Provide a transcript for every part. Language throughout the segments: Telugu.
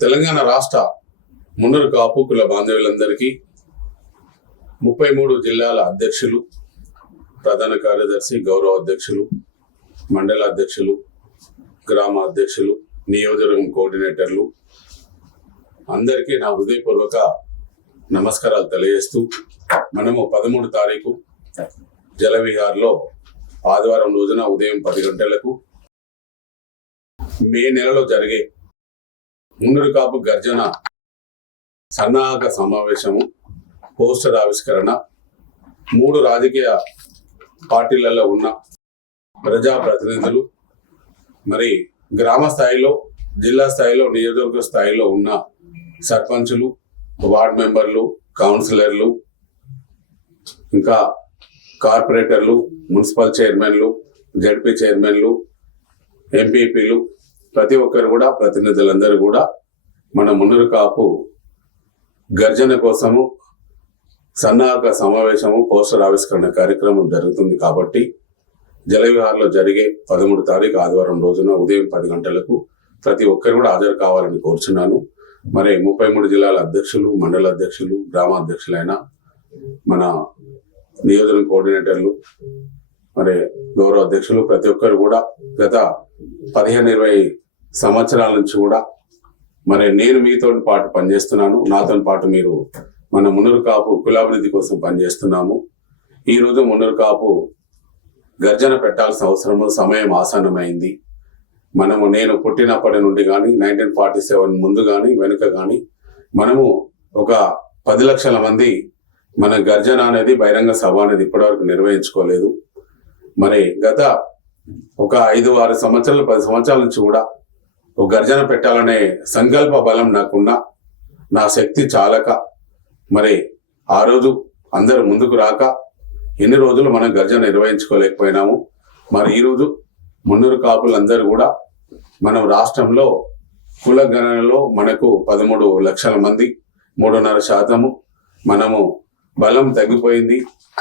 తెలంగాణ రాష్ట్ర మున్నరు కాపు కుల బాంధవులందరికీ ముప్పై మూడు జిల్లాల అధ్యక్షులు ప్రధాన కార్యదర్శి గౌరవ అధ్యక్షులు మండల అధ్యక్షులు గ్రామ అధ్యక్షులు నియోజకవర్గం కోఆర్డినేటర్లు అందరికీ నా హృదయపూర్వక నమస్కారాలు తెలియజేస్తూ మనము పదమూడు తారీఖు జలవిహార్లో ఆదివారం రోజున ఉదయం పది గంటలకు మే నెలలో జరిగే మున్నూరు కాపు గర్జన సన్నాహక సమావేశము పోస్టర్ ఆవిష్కరణ మూడు రాజకీయ పార్టీలలో ఉన్న ప్రజా ప్రతినిధులు మరి గ్రామ స్థాయిలో జిల్లా స్థాయిలో నియోజకవర్గ స్థాయిలో ఉన్న సర్పంచులు వార్డ్ మెంబర్లు కౌన్సిలర్లు ఇంకా కార్పొరేటర్లు మున్సిపల్ చైర్మన్లు జడ్పీ చైర్మన్లు ఎంపీపీలు ప్రతి ఒక్కరు కూడా ప్రతినిధులందరూ కూడా మన మున్నూరు కాపు గర్జన కోసము సన్నాహక సమావేశము పోస్టర్ ఆవిష్కరణ కార్యక్రమం జరుగుతుంది కాబట్టి జలవిహార్లో జరిగే పదమూడు తారీఖు ఆదివారం రోజున ఉదయం పది గంటలకు ప్రతి ఒక్కరు కూడా హాజరు కావాలని కోరుచున్నాను. మరి ముప్పై మూడు జిల్లాల అధ్యక్షులు మండల అధ్యక్షులు గ్రామాధ్యక్షులైన మన నియోజక కోఆర్డినేటర్లు మరి గౌరవ అధ్యక్షులు ప్రతి ఒక్కరు కూడా గత పదిహేను ఇరవై సంవత్సరాల నుంచి కూడా మరి నేను మీతో పాటు పనిచేస్తున్నాను. నాతో పాటు మీరు మన మున్నూరు కాపు కులాభివృద్ధి కోసం పనిచేస్తున్నాము. ఈ రోజు మున్నూరు కాపు గర్జన పెట్టాల్సిన అవసరము సమయం ఆసన్నమైంది. మనము నేను పుట్టినప్పటి నుండి కానీ నైన్టీన్ ఫార్టీ సెవెన్ ముందు కానీ వెనుక కానీ మనము ఒక పది లక్షల మంది మన గర్జన అనేది బహిరంగ సభ అనేది ఇప్పటివరకు నిర్వహించుకోలేదు. మరి గత ఒక ఐదు ఆరు సంవత్సరాలు పది సంవత్సరాల నుంచి కూడా ఒక గర్జన పెట్టాలనే సంకల్ప బలం నాకున్న నా శక్తి చాలక మరి ఆ రోజు అందరు ముందుకు రాక ఎన్ని రోజులు మనం గర్జన నిర్వహించుకోలేకపోయినాము. మరి ఈ రోజు మున్నూరు కాపులందరూ కూడా మనం రాష్ట్రంలో కుల గణనలో మనకు పదమూడు లక్షల మంది మూడున్నర శాతము మనము బలం తగ్గిపోయింది.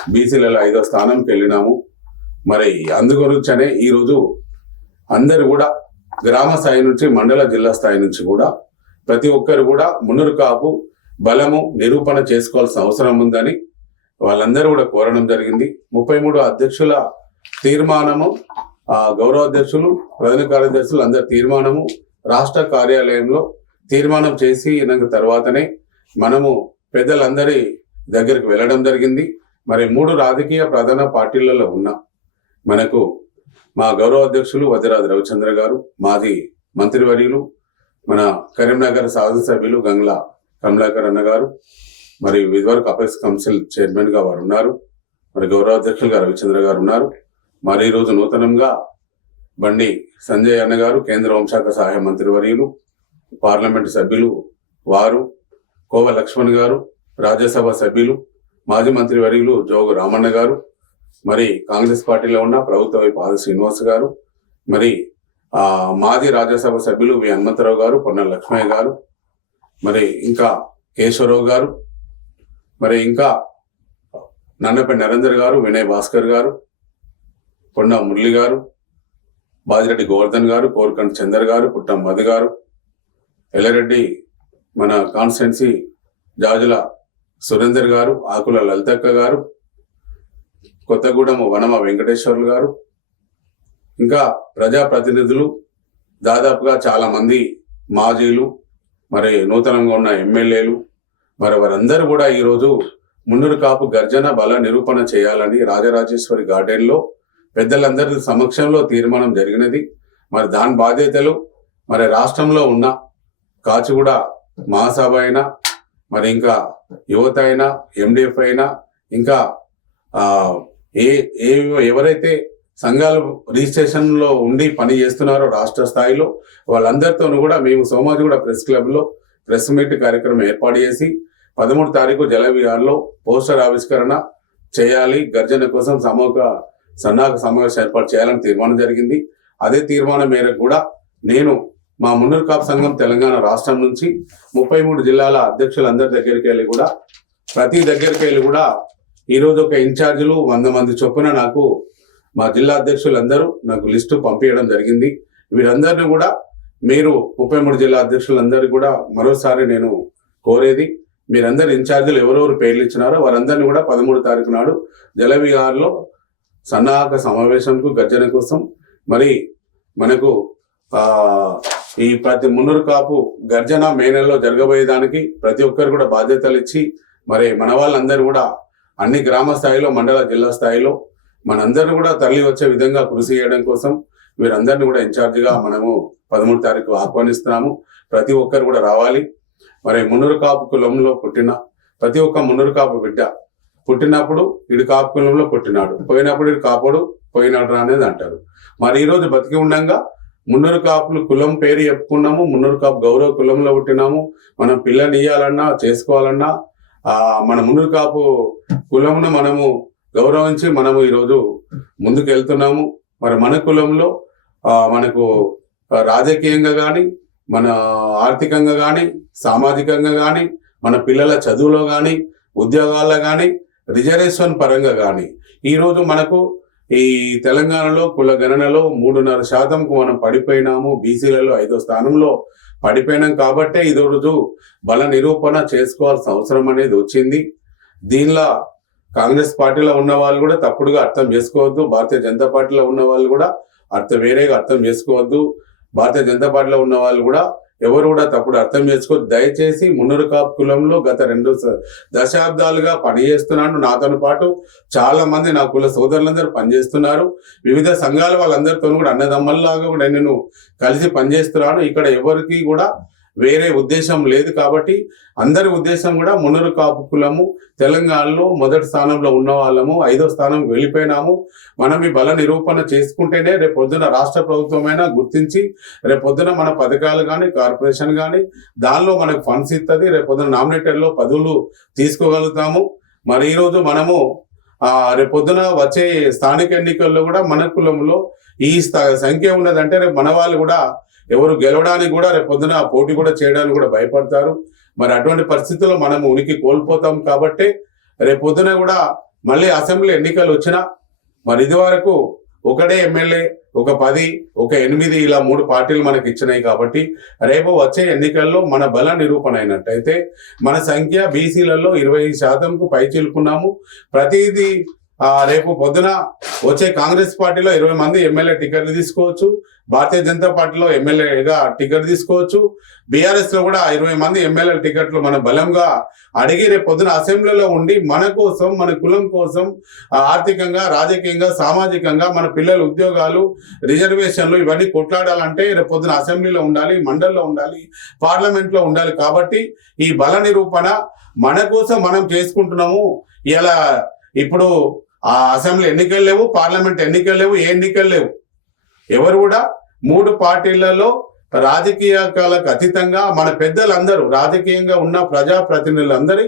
బీసీలలో ఐదో స్థానంకి వెళ్ళినాము. మరి అందుగురించనే ఈరోజు అందరు కూడా గ్రామ స్థాయి నుంచి మండల జిల్లా స్థాయి నుంచి కూడా ప్రతి ఒక్కరు కూడా మునురుకాపు కాపు బలము నిరూపణ చేసుకోవాల్సిన అవసరం ఉందని వాళ్ళందరూ కూడా కోరడం జరిగింది. ముప్పై మూడు అధ్యక్షుల తీర్మానము ఆ గౌరవ అధ్యక్షులు ప్రధాన కార్యదర్శులు అందరి తీర్మానము రాష్ట్ర కార్యాలయంలో తీర్మానం చేసి తర్వాతనే మనము పెద్దలందరి దగ్గరికి వెళ్ళడం జరిగింది. మరి మూడు రాజకీయ ప్రధాన పార్టీలలో ఉన్న మనకు మా గౌరవ అధ్యక్షులు వజరాజ్ రవిచంద్ర గారు మాది మంత్రివర్యులు మన కరీంనగర్ శాసనసభ్యులు గంగ్లా కమలాకర్ అన్న గారు మరి ఇదివరకు అపెక్స్ కౌన్సిల్ చైర్మన్గా వారు ఉన్నారు. మరి గౌరవ అధ్యక్షులుగా రవిచంద్ర గారు ఉన్నారు. మరి ఈ రోజు నూతనంగా బండి సంజయ్ అన్న గారు కేంద్ర హోంశాఖ సహాయ మంత్రివర్యులు పార్లమెంటు సభ్యులు వారు కోవ లక్ష్మణ్ గారు రాజ్యసభ సభ్యులు మాజీ మంత్రివర్యులు జోగు రామన్న గారు మరి కాంగ్రెస్ పార్టీలో ఉన్న ప్రభుత్వ వైపు ఆది శ్రీనివాస్ గారు మరి ఆ మాజీ రాజ్యసభ సభ్యులు వి హనుమంతరావు గారు పొన్న లక్ష్మయ్య గారు మరి ఇంకా కేశవరావు గారు మరి ఇంకా నన్నపల్లి నరేందర్ గారు వినయ్ భాస్కర్ గారు కొండ మురళి గారు బాజిరెడ్డి గోవర్ధన్ గారు కోరకంటి చందర్ గారు పుట్టం మధు గారు ఎల్లారెడ్డి మన కాన్స్టిట్యున్సీ జాజుల సురేందర్ గారు ఆకుల లలితక్క గారు కొత్తగూడెం వనమ వెంకటేశ్వర్లు గారు ఇంకా ప్రజాప్రతినిధులు దాదాపుగా చాలా మంది మాజీలు మరి నూతనంగా ఉన్న ఎమ్మెల్యేలు మరి వారందరూ కూడా ఈరోజు మున్నూరు కాపు గర్జన బల నిరూపణ చేయాలని రాజరాజేశ్వరి గార్డెన్లో పెద్దలందరి సమక్షంలో తీర్మానం జరిగినది. మరి దాని బాధ్యతలు మరి రాష్ట్రంలో ఉన్న కాచిగూడ మహాసభ అయినా మరి ఇంకా యువత అయినా ఎండిఎఫ్ అయినా ఇంకా ఏ ఏ ఎవరైతే సంఘాలు రిజిస్ట్రేషన్లో ఉండి పని చేస్తున్నారో రాష్ట్ర స్థాయిలో వాళ్ళందరితోనూ కూడా మేము సోమాజిగూడ ప్రెస్ క్లబ్లో ప్రెస్ మీట్ కార్యక్రమం ఏర్పాటు చేసి పదమూడు తారీఖు జలవిహార్లో పోస్టర్ ఆవిష్కరణ చేయాలి గర్జన కోసం సమూహ సన్నాహక సమావేశం ఏర్పాటు చేయాలని తీర్మానం జరిగింది. అదే తీర్మానం మేరకు కూడా నేను మా మున్నూరు కాపు సంఘం తెలంగాణ రాష్ట్రం నుంచి ముప్పై మూడు జిల్లాల అధ్యక్షులందరి దగ్గరికి వెళ్ళి కూడా ప్రతి దగ్గరికి వెళ్ళి కూడా ఈరోజు ఒక ఇన్ఛార్జీలు వంద మంది చొప్పున నాకు మా జిల్లా అధ్యక్షులందరూ నాకు లిస్టు పంపించడం జరిగింది. వీరందరినీ కూడా మీరు ముప్పై మూడు జిల్లా అధ్యక్షులందరికీ కూడా మరోసారి నేను కోరేది మీరందరు ఇన్ఛార్జీలు ఎవరెవరు పేర్లు ఇచ్చినారో వారందరినీ కూడా పదమూడు తారీఖు నాడు జలవిహార్లో సన్నాహక సమావేశంకు గర్జన కోసం మరి మనకు ఈ ప్రతి మున్నూరు కాపు గర్జన మే నెలలో జరగబోయేదానికి ప్రతి ఒక్కరు కూడా బాధ్యతలు ఇచ్చి మరి మన వాళ్ళందరూ కూడా అన్ని గ్రామ స్థాయిలో మండల జిల్లా స్థాయిలో మనందరూ కూడా తరలి వచ్చే విధంగా కృషి చేయడం కోసం వీరందరినీ కూడా ఇన్ఛార్జిగా మనము పదమూడు తారీఖు ఆహ్వానిస్తున్నాము. ప్రతి ఒక్కరు కూడా రావాలి. మరి మున్నూరు కాపు కులంలో పుట్టిన ప్రతి ఒక్క మున్నూరు కాపు బిడ్డ పుట్టినప్పుడు ఇడు కాపు కులంలో పుట్టినాడు. పోయినప్పుడు ఇడు కాపుడు పోయినాడు రా అనేది అంటారు. మరి ఈరోజు బతికి ఉండగా మున్నూరు కాపులు కులం పేరు చెప్పుకున్నాము మున్నూరు కాపు గౌరవ కులంలో పుట్టినాము. మనం పిల్లని ఇయ్యాలన్నా చేసుకోవాలన్నా ఆ మన ముందు కాపు కులమును మనము గౌరవించి మనము ఈరోజు ముందుకు వెళ్తున్నాము మరి మన కులంలో ఆ, మనకు రాజకీయంగా కానీ మన ఆర్థికంగా కానీ సామాజికంగా కానీ మన పిల్లల చదువులో కానీ ఉద్యోగాల్లో కానీ రిజర్వేషన్ పరంగా కానీ ఈరోజు మనకు ఈ తెలంగాణలో కుల గణనలో మూడున్నర శాతంకు మనం పడిపోయినాము. బీసీలలో ఐదో స్థానంలో పడిపోయినాం కాబట్టే ఇది రోజు బల నిరూపణ చేసుకోవాల్సిన అవసరం అనేది వచ్చింది. దీనిలో కాంగ్రెస్ పార్టీలో ఉన్న వాళ్ళు కూడా తప్పుడుగా అర్థం చేసుకోవద్దు. భారతీయ జనతా పార్టీలో ఉన్న వాళ్ళు కూడా అర్థం వేరేగా అర్థం చేసుకోవద్దు. భారతీయ జనతా పార్టీలో ఉన్న వాళ్ళు కూడా ఎవరు కూడా తప్పుడు అర్థం చేసుకో దయచేసి మున్నూరు కులంలో గత రెండు దశాబ్దాలుగా పనిచేస్తున్నాను నాతో పాటు చాలా మంది నా కుల సోదరులందరూ పనిచేస్తున్నారు. వివిధ సంఘాల వాళ్ళందరితో కూడా అన్నదమ్మల్లాగా కూడా నేను కలిసి పనిచేస్తున్నాను. ఇక్కడ ఎవరికి కూడా వేరే ఉద్దేశం లేదు కాబట్టి అందరి ఉద్దేశం కూడా మునరు కాపు కులము తెలంగాణలో మొదటి స్థానంలో ఉన్న వాళ్ళము ఐదో స్థానం వెళ్ళిపోయినాము. మనం ఈ బల నిరూపణ చేసుకుంటేనే రేపు పొద్దున రాష్ట్ర ప్రభుత్వమైనా గుర్తించి రేపు పొద్దున మన పథకాలు కానీ కార్పొరేషన్ కానీ దానిలో మనకు ఫండ్స్ ఇస్తుంది రేపు పొద్దున నామినేటెడ్లో పదవులు తీసుకోగలుగుతాము. మరి ఈరోజు మనము రేపు పొద్దున వచ్చే స్థానిక ఎన్నికల్లో కూడా మన కులంలో ఈ స్థా- సంఖ్య ఉన్నదంటే రేపు మన వాళ్ళు కూడా ఎవరు గెలవడానికి కూడా రేపు పొద్దున పోటీ కూడా చేయడానికి కూడా భయపడతారు. మరి అటువంటి పరిస్థితుల్లో మనం ఉనికి కోల్పోతాం కాబట్టి రేపు పొద్దున కూడా మళ్ళీ అసెంబ్లీ ఎన్నికలు వచ్చినా మరి ఇది వరకు ఒకటే ఎమ్మెల్యే ఒక పది ఒక ఎనిమిది ఇలా మూడు పార్టీలు మనకి ఇచ్చినాయి కాబట్టి రేపు వచ్చే ఎన్నికల్లో మన బల నిరూపణ అయినట్టయితే మన సంఖ్య బీసీలలో ఇరవై శాతంకు పై చిలుకున్నాము ప్రతిదీ రేపు పొద్దున వచ్చే కాంగ్రెస్ పార్టీలో ఇరవై మంది ఎమ్మెల్యే టికెట్లు తీసుకోవచ్చు. భారతీయ జనతా పార్టీలో ఎమ్మెల్యేగా టికెట్ తీసుకోవచ్చు. బీఆర్ఎస్లో కూడా ఇరవై మంది ఎమ్మెల్యే టికెట్లు మన బలంగా అడిగి రేపు పొద్దున అసెంబ్లీలో ఉండి మన కోసం మన కులం కోసం ఆర్థికంగా రాజకీయంగా సామాజికంగా మన పిల్లల ఉద్యోగాలు రిజర్వేషన్లు ఇవన్నీ కొట్లాడాలంటే రేపు పొద్దున అసెంబ్లీలో ఉండాలి మండలిలో ఉండాలి పార్లమెంట్లో ఉండాలి కాబట్టి ఈ బల నిరూపణ మన కోసం మనం చేసుకుంటున్నాము. ఇలా ఇప్పుడు ఆ అసెంబ్లీ ఎన్నికలు లేవు పార్లమెంట్ ఎన్నికలు లేవు ఏ ఎన్నికలు లేవు. ఎవరు కూడా మూడు పార్టీలలో రాజకీయాలకు అతీతంగా మన పెద్దలందరూ రాజకీయంగా ఉన్న ప్రజాప్రతినిధులందరి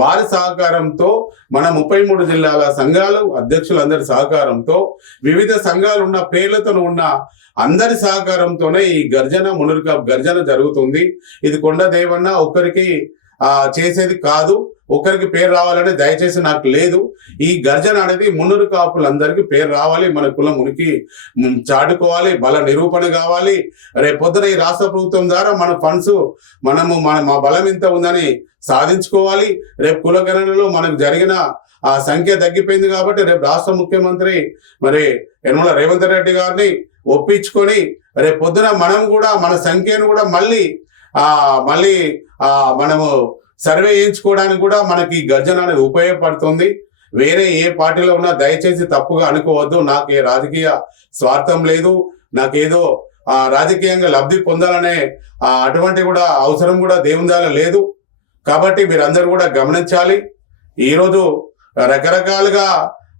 వారి సహకారంతో మన ముప్పై మూడు జిల్లాల సంఘాలు అధ్యక్షులందరి సహకారంతో వివిధ సంఘాలు ఉన్న పేర్లతో ఉన్న అందరి సహకారంతోనే ఈ గర్జన మునురుక గర్జన జరుగుతుంది. ఇది కొండ దేవన్న ఒక్కరికి చేసేది కాదు. ఒకరికి పేరు రావాలని దయచేసి నాకు లేదు. ఈ గర్జన అనేది మున్నూరు కాపులందరికీ పేరు రావాలి. మన కులం ఉనికి చాటుకోవాలి. బల నిరూపణ కావాలి. రేపు పొద్దున ఈ రాష్ట్ర ప్రభుత్వం ద్వారా మన ఫండ్స్ మనము మన మా బలం ఇంత ఉందని సాధించుకోవాలి. రేపు కుల గణనలో మనకు జరిగిన ఆ సంఖ్య తగ్గిపోయింది కాబట్టి రేపు రాష్ట్ర ముఖ్యమంత్రి మరి యనమల రేవంత్ రెడ్డి గారిని ఒప్పించుకొని రేపు పొద్దున మనం కూడా మన సంఖ్యను కూడా మళ్ళీ మళ్ళీ ఆ మనము సర్వే చేయించుకోవడానికి కూడా మనకి గర్జన అనేది ఉపయోగపడుతుంది. వేరే ఏ పార్టీలో ఉన్నా దయచేసి తప్పుగా అనుకోవద్దు. నాకు ఏ రాజకీయ స్వార్థం లేదు. నాకేదో ఆ రాజకీయంగా లబ్ధి పొందాలనే ఆ, అటువంటి కూడా అవసరం కూడా దేవుందాల లేదు. కాబట్టి మీరందరూ కూడా గమనించాలి. ఈరోజు రకరకాలుగా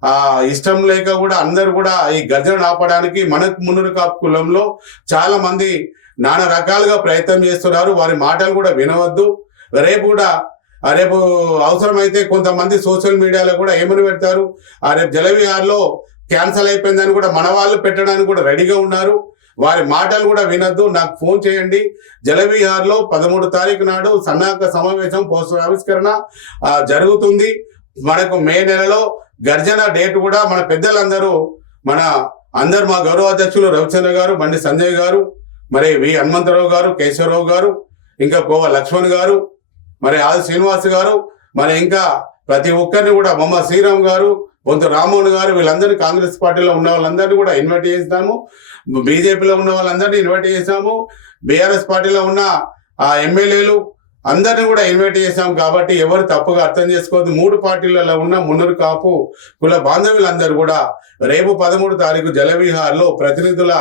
ఆ ఇష్టం లేక కూడా అందరూ కూడా ఈ గర్జన ఆపడానికి మనకు మున్నూరు కాపు కులంలో చాలా మంది నానా రకాలుగా ప్రయత్నం చేస్తున్నారు. వారి మాటలు కూడా వినవద్దు. రేపు కూడా రేపు అవసరమైతే కొంతమంది సోషల్ మీడియాలో కూడా ఏమని పెడతారు? ఆ రేపు జలవిహార్లో క్యాన్సల్ అయిపోయిందని కూడా మన వాళ్ళు పెట్టడానికి కూడా రెడీగా ఉన్నారు. వారి మాటలు కూడా వినద్దు. నాకు ఫోన్ చేయండి. జలవిహార్లో పదమూడు తారీఖు నాడు సన్నాహక సమావేశం పోస్టర్ ఆవిష్కరణ జరుగుతుంది. మనకు మే నెలలో గర్జన డేట్ కూడా మన పెద్దలందరూ మన అందరు మా గౌరవ అధ్యక్షులు రవిచంద్ర గారు బండి సంజయ్ గారు మరి వి హనుమంతరావు గారు కేశవరావు గారు ఇంకా గోవా లక్ష్మణ్ గారు మరి ఆది శ్రీనివాస్ గారు మరి ఇంకా ప్రతి ఒక్కరిని కూడా బొమ్మ శ్రీరామ్ గారు బొంతు రామ్మోహన్ గారు వీళ్ళందరినీ కాంగ్రెస్ పార్టీలో ఉన్న వాళ్ళందరినీ కూడా ఇన్వైట్ చేసినాము బీజేపీలో ఉన్న వాళ్ళందరినీ ఇన్వైట్ చేసాము బీఆర్ఎస్ పార్టీలో ఉన్న ఆ ఎమ్మెల్యేలు అందరిని కూడా ఇన్వైట్ చేశాం కాబట్టి ఎవరు తప్పుగా అర్థం చేసుకోవద్దు. మూడు పార్టీలలో ఉన్న మున్నూరు కాపు కుల బాంధవులందరూ కూడా రేపు పదమూడు తారీఖు జలవిహార్లో ప్రతినిధుల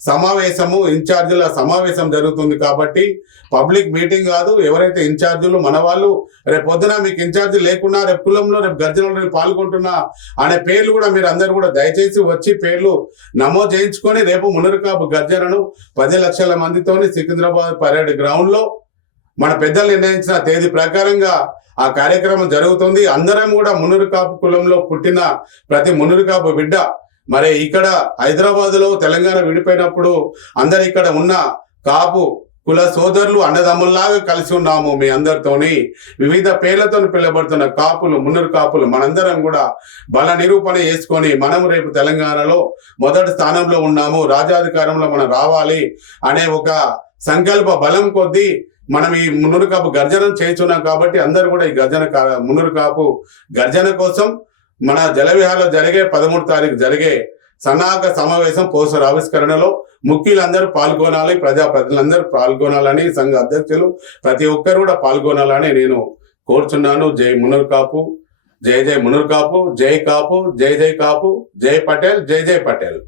సమావేశము ఇన్ఛార్జీల సమావేశం జరుగుతుంది కాబట్టి పబ్లిక్ మీటింగ్ కాదు ఎవరైతే ఇన్ఛార్జీలు మన వాళ్ళు రేపు పొద్దున మీకు ఇన్ఛార్జీ లేకున్నా రేపు కులంలో రేపు గర్జనలో పాల్గొంటున్నా అనే పేర్లు కూడా మీరు అందరు కూడా దయచేసి వచ్చి పేర్లు నమోదు చేయించుకొని రేపు మున్నూరు కాపు గర్జనను పది లక్షల మందితోని సికింద్రాబాద్ పరేడ్ గ్రౌండ్లో మన పెద్దలు నిర్ణయించిన తేదీ ప్రకారంగా ఆ కార్యక్రమం జరుగుతుంది. అందరం కూడా మునురుకాపు కులంలో పుట్టిన ప్రతి మునురుకాపు బిడ్డ మరి ఇక్కడ హైదరాబాద్లో తెలంగాణ విడిపోయినప్పుడు అందరు ఇక్కడ ఉన్న కాపు కుల సోదరులు అన్నదమ్ముల్లాగా కలిసి ఉన్నాము మీ అందరితోని. వివిధ పేర్లతో పిలువబడుతున్న కాపులు మున్నరు కాపులు మనందరం కూడా బల నిరూపణ చేసుకొని మనం రేపు తెలంగాణలో మొదటి స్థానంలో ఉన్నాము. రాజాధికారంలో మనం రావాలి అనే ఒక సంకల్ప బలం కొద్దీ మనం ఈ మున్నూరు కాపు గర్జన చేస్తున్నాం కాబట్టి అందరూ కూడా ఈ గర్జన కా- మున్నూరు కాపు గర్జన కోసం మన జలవిహార్లో జరిగే పదమూడు తారీఖు జరిగే సన్నాహక సమావేశం పోస్టర్ ఆవిష్కరణలో ముఖ్యులందరూ పాల్గొనాలి ప్రజాప్రతినిధులందరూ పాల్గొనాలని సంఘ అధ్యక్షులు ప్రతి ఒక్కరు కూడా పాల్గొనాలని నేను కోరుచున్నాను. జై మునూరు కాపు జై జై మునూరు కాపు జై కాపు జై జై కాపు జై పటేల్ జై జై పటేల్.